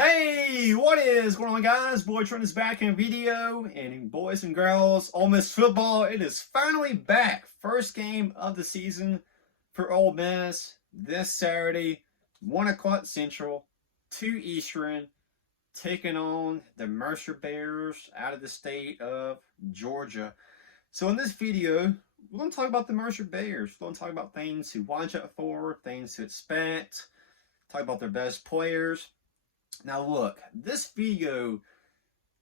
Hey, what is going on, guys? Boy Trent is back in a video, and boys and girls, Ole Miss football, it is finally back. First game of the season for Ole Miss this Saturday, 1 o'clock Central, 2 Eastern, taking on the Mercer Bears out of the state of Georgia. So in this video, we're going to talk about the Mercer Bears. We're going to talk about things to watch out for, things to expect, talk about their best players. Now look, this video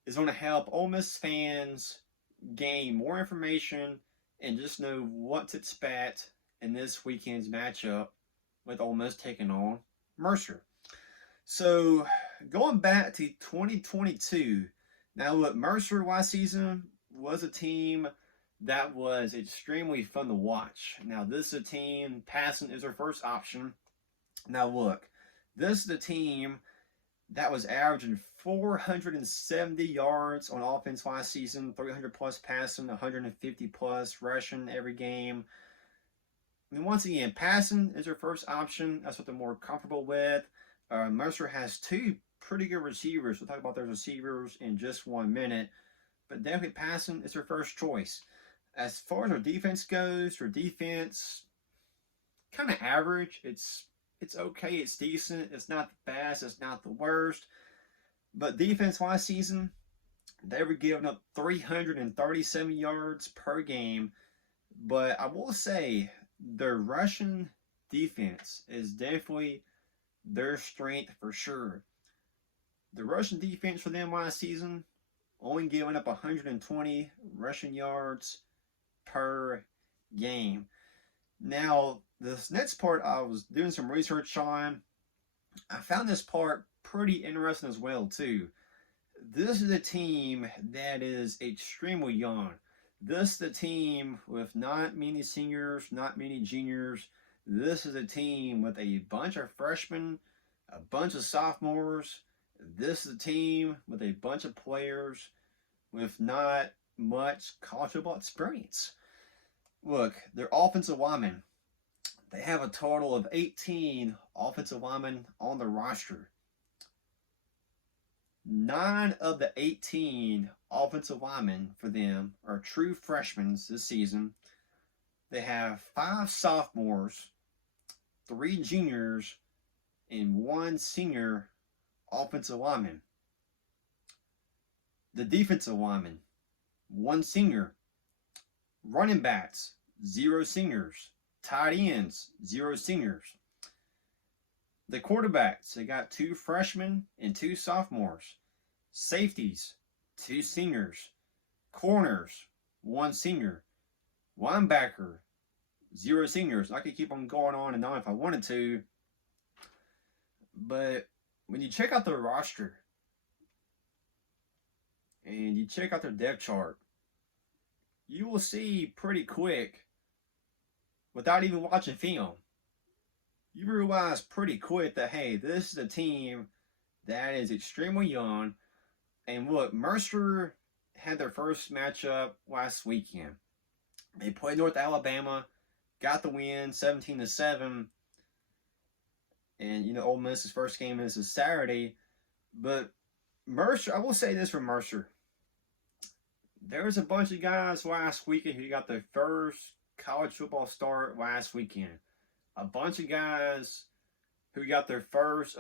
is going to help Ole Miss fans gain more information and just know what to expect in this weekend's matchup with Ole Miss taking on Mercer. So going back to 2022, now look, Mercer last season was a team that was extremely fun to watch. Now this is a team, passing is their first option. Now look, this is a team that was averaging 470 yards on offense last season, 300 plus passing, 150 plus rushing every game. I mean, once again, passing is their first option. That's what they're more comfortable with. Mercer has 2 pretty good receivers. We'll talk about their receivers in just 1 minute. But definitely passing is their first choice. As far as their defense goes, their defense kind of average. It's okay, it's decent, it's not the best, it's not the worst. But defense last season, they were giving up 337 yards per game. But I will say, their rushing defense is definitely their strength for sure. The rushing defense for them last season, only giving up 120 rushing yards per game. Now, this next part I was doing some research on. I found this part pretty interesting as well, too. This is a team that is extremely young. This is a team with not many seniors, not many juniors. This is a team with a bunch of freshmen, a bunch of sophomores. This is a team with a bunch of players with not much college football experience. Look, their offensive linemen, they have a total of 18 offensive linemen on the roster. 9 of the 18 offensive linemen for them are true freshmen this season. They have 5 sophomores, 3 juniors, and 1 senior offensive lineman. The defensive lineman, 1 senior. Running backs, 0 seniors. Tight ends, 0 seniors. The quarterbacks, they got 2 freshmen and 2 sophomores. Safeties, 2 seniors. Corners, 1 senior. Linebacker, 0 seniors. I could keep on going on and on if I wanted to. But when you check out their roster and you check out their depth chart, you will see pretty quick, without even watching film, you realize pretty quick that, hey, this is a team that is extremely young. And look, Mercer had their first matchup last weekend. They played North Alabama, got the win, 17-7. And, you know, Ole Miss's first game is this Saturday. But Mercer, I will say this for Mercer. There was a bunch of guys last weekend who got their first college football start last weekend. A bunch of guys who got their first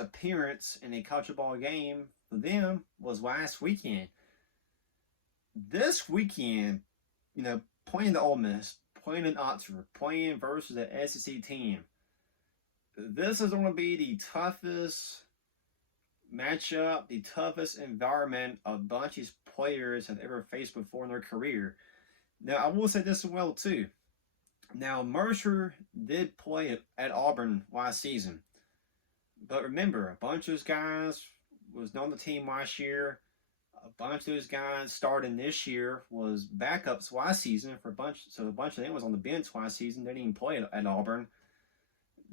appearance in a college football game for them was last weekend. This weekend, you know, playing the Ole Miss, playing in Oxford, playing versus the SEC team. This is going to be the toughest matchup, the toughest environment a bunch of these players have ever faced before in their career. Now, I will say this as well, too. Now, Mercer did play at Auburn last season. But remember, a bunch of those guys was on the team last year. A bunch of those guys starting this year was backups last season for a bunch. So a bunch of them was on the bench last season. They didn't even play at Auburn.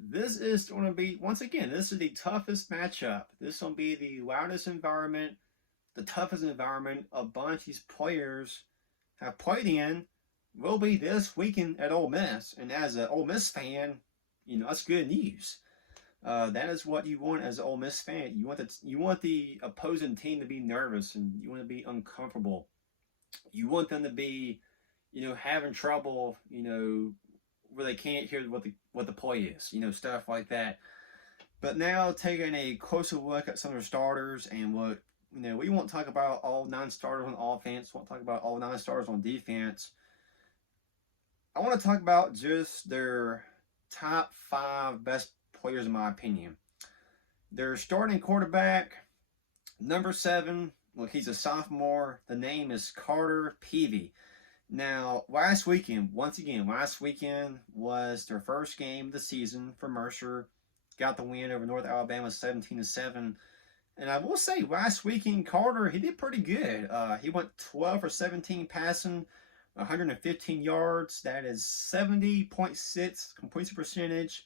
This is going to be, once again, this is the toughest matchup. This is going to be the loudest environment, the toughest environment a bunch of these players have played in will be this weekend at Ole Miss. And as an Ole Miss fan, you know, that's good news. That is what you want as an Ole Miss fan. You want the opposing team to be nervous, and you want to be uncomfortable. You want them to be, having trouble, where they can't hear what the play is, stuff like that. But now taking a closer look at some of the starters and what we won't talk about all 9 starters on offense. We won't talk about all 9 starters on defense. I want to talk about just their top 5 best players in my opinion. Their starting quarterback, number 7. Look, he's a sophomore. The name is Carter Peavy. Now, last weekend was their first game of the season for Mercer. Got the win over North Alabama 17-7. And I will say, last weekend, Carter, he did pretty good. He went 12 for 17 passing, 115 yards. That is 70.6 completion percentage.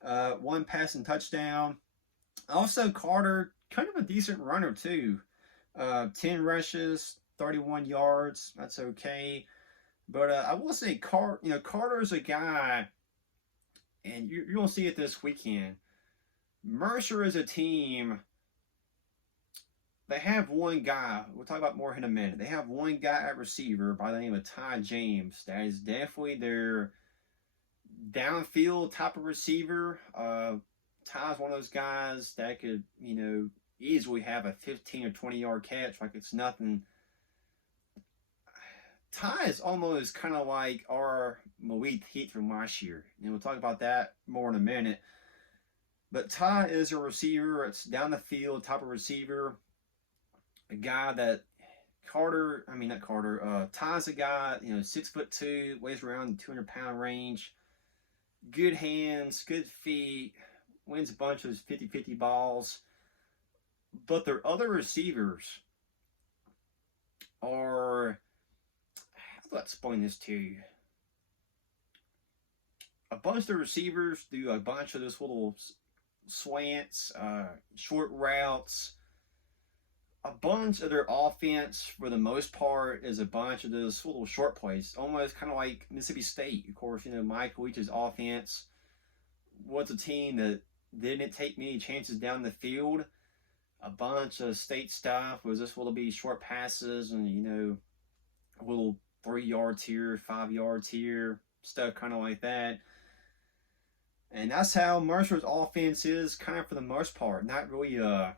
1 passing touchdown. Also, Carter, kind of a decent runner, too. 10 rushes, 31 yards. That's okay. But I will say, Carter is a guy, and you're going to see it this weekend. Mercer is a team. They have one guy. We'll talk about more in a minute. They have one guy at receiver by the name of Ty James. That is definitely their downfield type of receiver. Ty's one of those guys that could, easily have a 15 or 20 yard catch like it's nothing. Ty is almost kind of like our Malik Heat from last year. And we'll talk about that more in a minute. But Ty is a receiver. It's down the field type of receiver. A guy that Ty's a guy, 6'2", weighs around the 200-pound range. Good hands, good feet, wins a bunch of 50-50 balls. But their other receivers are, how do I explain this to you? A bunch of the receivers do a bunch of this little slants, short routes. A bunch of their offense, for the most part, is a bunch of those little short plays, almost kind of like Mississippi State. Of course, Mike Leach's offense was a team that didn't take many chances down the field. A bunch of state stuff was just will be short passes and, little 3 yards here, 5 yards here, stuff kind of like that. And that's how Mercer's offense is kind of for the most part. Not really a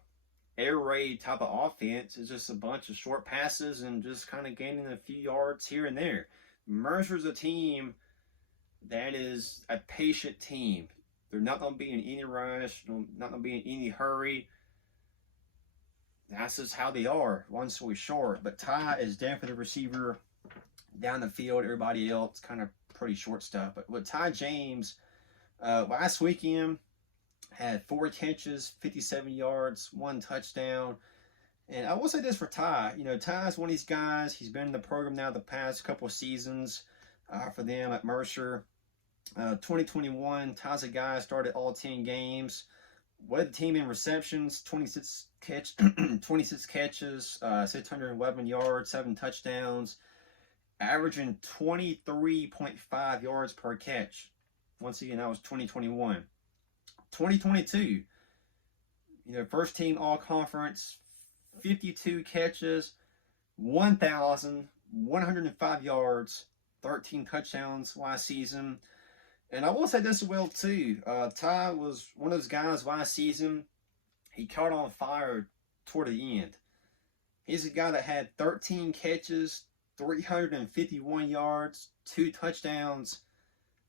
air raid type of offense. It's just a bunch of short passes and just kind of gaining a few yards here and there. Mercer's a team that is a patient team. They're not going to be in any rush, not going to be in any hurry. That's just how they are, long story short. But Ty is definitely the receiver down the field. Everybody else kind of pretty short stuff. But with Ty James, last weekend, had 4 catches, 57 yards, 1 touchdown. And I will say this for Ty. Ty's one of these guys. He's been in the program now the past couple of seasons for them at Mercer. 2021, Ty's a guy started all 10 games. Led the team in receptions, 26 catches, 611 yards, 7 touchdowns, averaging 23.5 yards per catch. Once again, that was 2021. 2022, first team all-conference, 52 catches, 1,105 yards, 13 touchdowns last season. And I will say this as well, too. Ty was one of those guys last season. He caught on fire toward the end. He's a guy that had 13 catches, 351 yards, 2 touchdowns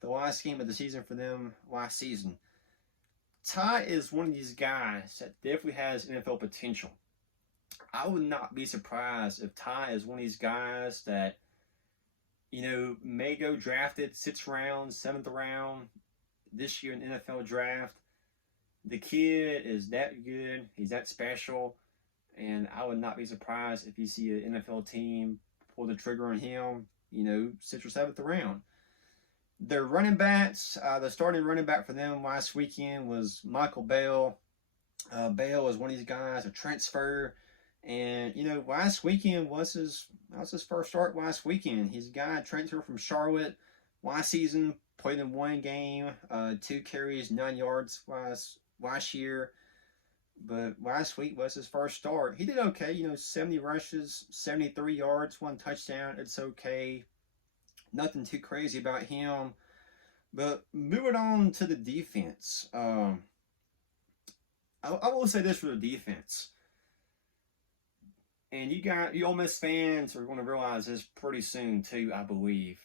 the last game of the season for them last season. Ty is one of these guys that definitely has NFL potential. I would not be surprised if Ty is one of these guys that, may go drafted 6th round, 7th round this year in the NFL draft. The kid is that good. He's that special. And I would not be surprised if you see an NFL team pull the trigger on him, 6th or 7th round. Their running backs, the starting running back for them last weekend was Michael Bell. Bell is one of these guys, a transfer. And, last weekend was his first start last weekend. He's a guy transferred from Charlotte last season, played in 1 game, 2 carries, 9 yards last year. But last week was his first start. He did okay, 70 rushes, 73 yards, 1 touchdown. It's okay. Nothing too crazy about him. But moving on to the defense. I will say this for the defense. And you Ole Miss fans are going to realize this pretty soon too, I believe.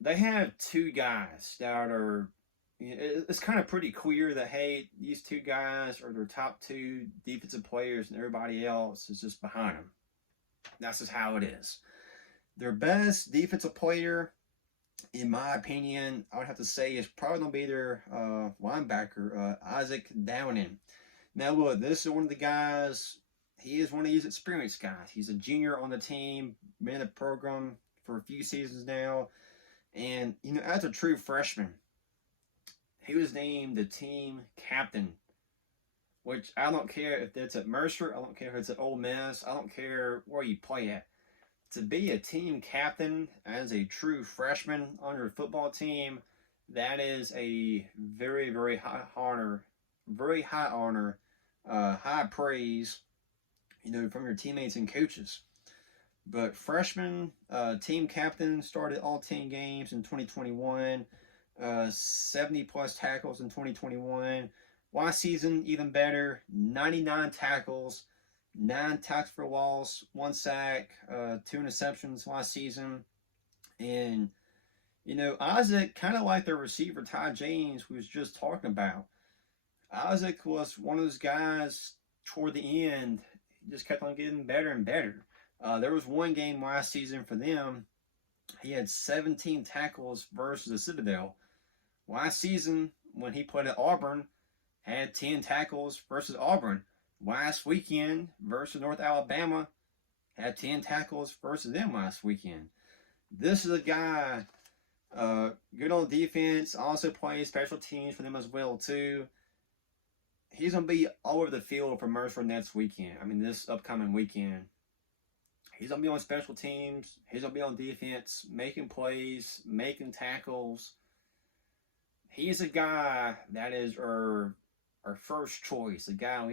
They have 2 guys that are, it's kind of pretty clear that, hey, these 2 guys are their top 2 defensive players and everybody else is just behind them. That's just how it is. Their best defensive player, in my opinion, I would have to say is probably going to be their linebacker, Isaac Downing. Now, look, this is one of the guys, he is one of these experienced guys. He's a junior on the team, been in the program for a few seasons now. And, as a true freshman, he was named the team captain, which I don't care if it's at Mercer, I don't care if it's at Ole Miss, I don't care where you play at. To be a team captain as a true freshman on your football team, that is a very, very high honor, high praise, from your teammates and coaches. But freshman team captain started all 10 games in 2021, 70 plus tackles in 2021. Last season, even better, 99 tackles, 9 tackles for loss, 1 sack, 2 interceptions last season. And, Isaac, kind of like the receiver Ty James we was just talking about. Isaac was one of those guys toward the end, just kept on getting better and better. There was one game last season for them. He had 17 tackles versus the Citadel. Last season, when he played at Auburn, had 10 tackles versus Auburn. Last weekend versus North Alabama, had 10 tackles versus them last weekend. This is a guy, good on defense, also plays special teams for them as well too. He's going to be all over the field for Mercer next weekend. This upcoming weekend. He's going to be on special teams. He's going to be on defense, making plays, making tackles. He's a guy that is our first choice. He's the guy we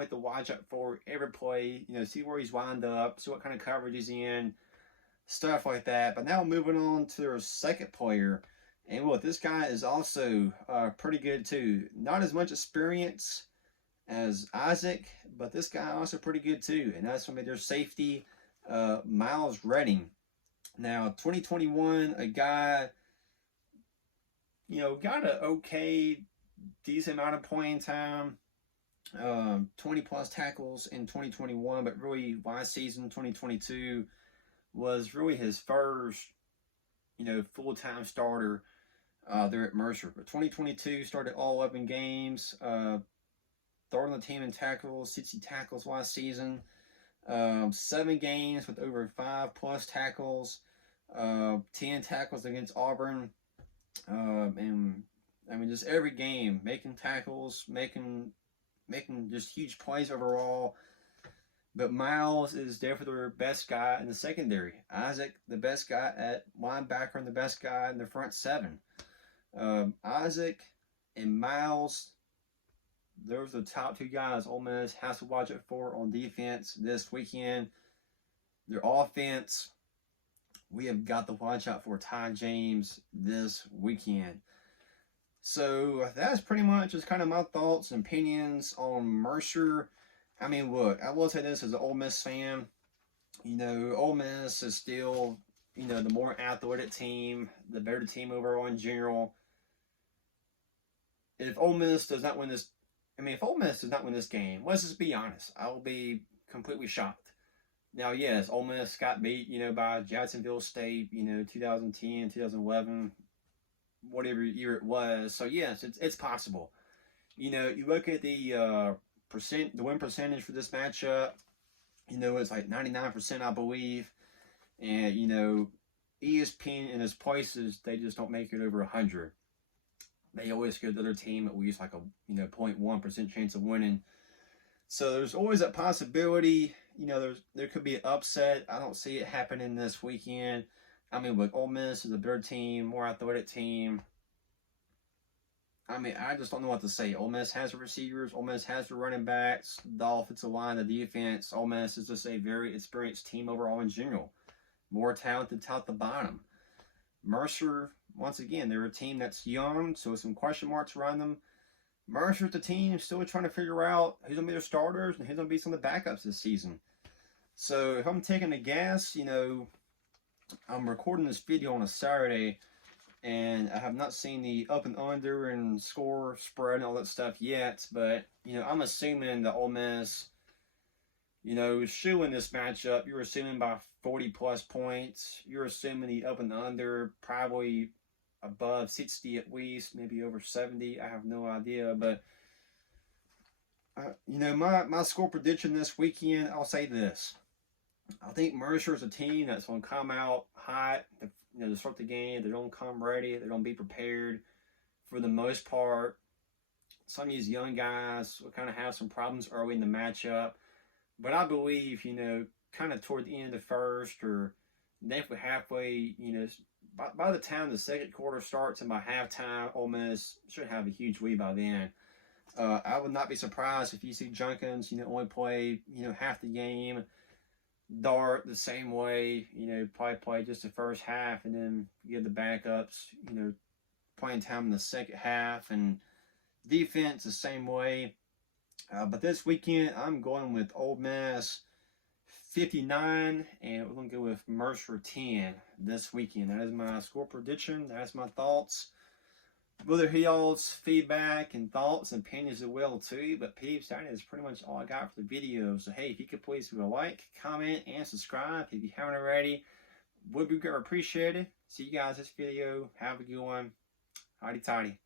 have to watch out for every play. See where he's lined up, see what kind of coverage he's in, stuff like that. But now moving on to our second player. And look, this guy is also pretty good too. Not as much experience as Isaac, but this guy also pretty good too. And that's going to be their safety, Miles Redding. Now, 2021, a guy, got an okay, decent amount of playing time. 20 plus tackles in 2021, but really last season, 2022, was really his first, full-time starter there at Mercer. But 2022 started all 11 games, third on the team in tackles, 60 tackles last season, 7 games with over 5 plus tackles, 10 tackles against Auburn, and just every game, making tackles, making just huge plays overall. But Miles is definitely their best guy in the secondary. Isaac, the best guy at linebacker and the best guy in the front 7. Isaac and Miles, those are the top 2 guys Ole Miss has to watch it for on defense this weekend. Their offense, we have got to watch out for Ty James this weekend. So that's pretty much just kind of my thoughts and opinions on Mercer. Look, I will say this as an Ole Miss fan. Ole Miss is still, the more athletic team, the better team overall in general. If Ole Miss does not win this, if Ole Miss does not win this game, let's just be honest, I will be completely shocked. Now, yes, Ole Miss got beat, by Jacksonville State, 2010, 2011, whatever year it was. So yes, it's possible. You look at the win percentage for this matchup, it's like 99%, I believe. And ESPN in its places, they just don't make it over 100. They always give the other team at least like a 0.1% chance of winning. So there's always that possibility. There could be an upset. I don't see it happening this weekend. Look, Ole Miss is a better team, more athletic team. I mean, I just don't know what to say. Ole Miss has the receivers. Ole Miss has the running backs, the offensive line, the defense. Ole Miss is just a very experienced team overall in general. More talented top to bottom. Mercer, once again, they're a team that's young, so some question marks around them. Mercer's the team still trying to figure out who's going to be their starters and who's going to be some of the backups this season. So if I'm taking a guess, I'm recording this video on a Saturday, and I have not seen the up and under and score spread and all that stuff yet, but, I'm assuming that Ole Miss, shooing this matchup, you're assuming by 40 plus points. You're assuming the up and under probably above 60 at least, maybe over 70. I have no idea, but my score prediction this weekend, I'll say this. I think Mercer is a team that's going to come out hot, to start the game. They're going to come ready. They're going to be prepared for the most part. Some of these young guys will kind of have some problems early in the matchup. But I believe, kind of toward the end of the first or definitely halfway, by the time the second quarter starts and by halftime, Ole Miss should have a huge lead by then. I would not be surprised if you see Junkins, only play, half the game. Dart the same way, probably play just the first half and then get the backups, playing time in the second half. And defense the same way. But this weekend, I'm going with Ole Miss 59, and we're going to go with Mercer 10 this weekend. That is my score prediction. That's my thoughts. Whether y'all's feedback and thoughts and opinions as well too. But peeps, that is pretty much all I got for the video. So hey, if you could please leave a like, comment, and subscribe if you haven't already, would be greatly appreciated. See you guys this video. Have a good one. Howdy tighty.